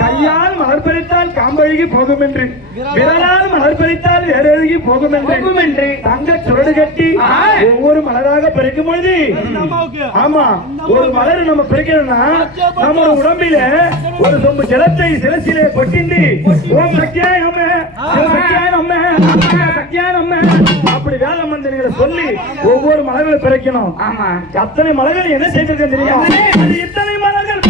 கையால் மலர் பறித்தால் காம்பழுகி போகும் என்று, விரலால் மலர் பறித்தால் வேறழுகி போகும் என்று தங்க சுரடு கட்டி ஒவ்வொரு மலராக பறிக்கும் பொழுது, ஆமா ஒரு மலர் நம்ம பறிக்கணும்னா நம்ம உடம்பில ஒரு சொம்பு ஜலத்தை சிரசிலே கொட்டிண்டு ஓம் சக்தியாய் நம்ம சக்தியாய் நம்ம சக்தியாய் நம்ம அப்படி வேத மந்திரங்களை சொல்லி ஒவ்வொரு மலர்களை பறிக்கணும். ஆமா அத்தனை மலர்கள் என்ன செய்திருக்கேன் தெரியும்? இத்தனை மலர்கள்